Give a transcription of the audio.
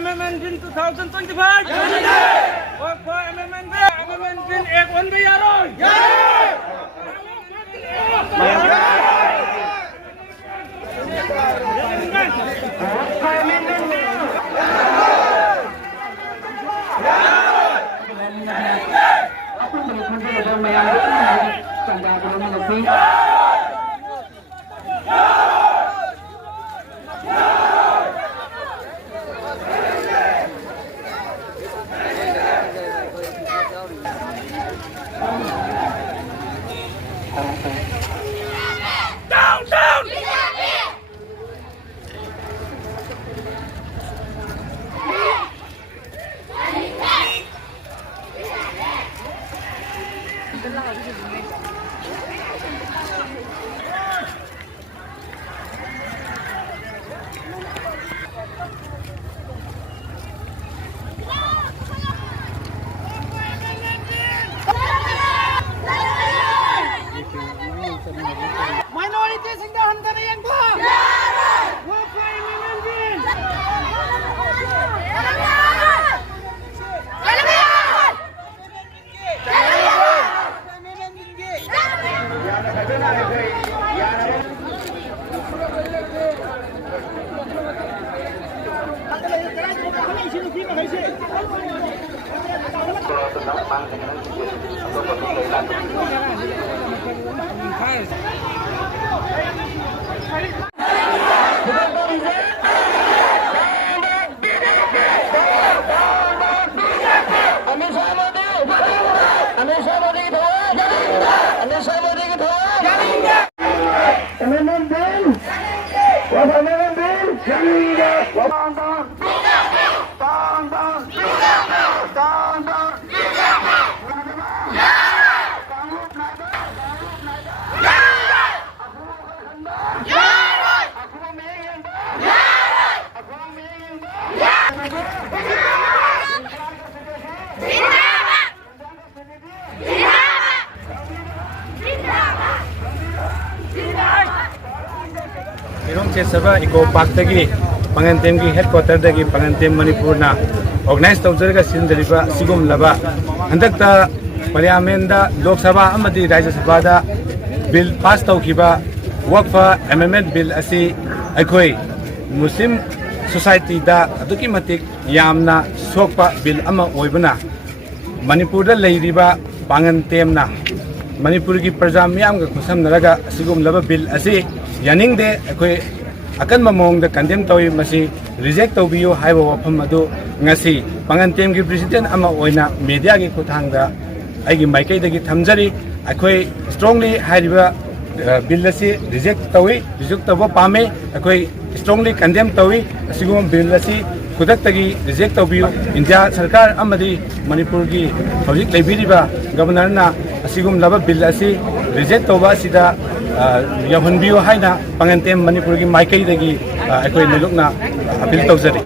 Amendment Bill 2025. Work for Amendment Bill 1 on the Yaroy. Saba Eco Park tagi Pangantem ki headquarter tagi Pangantem Manipur na organize tawjaraga sindariba sigum laba handakta parliament da Lok Sabha amadi Rajya Sabha da bill pass tawkiba Waqf amendment bill asi aikoi Muslim society da aduki matik yamna sokpa bill ama oibana Manipur da leiriba Pangantem na Manipur ki praja miyam ga khusamnaraga sigum laba bill asi yaningde aikoi akan mamong da condemn tawi masi reject tawbiyo haiba wafam adu ngasi Pangantem gi president ama oina media gi kuthangda aigi maikai dagi thamjari akhoi strongly haiba bill asi reject tawi reject tawa pame akhoi strongly condemn tawi asigum bill asi kudak tagi reject tawbiyo India sarkar amadi Manipur gi hojik leibiriba governor na asigum laba bill asi reject tawa sida yahunbiyo haina Pangantem Manipur gi maikai dagi aikoi nilukna appeal tawjari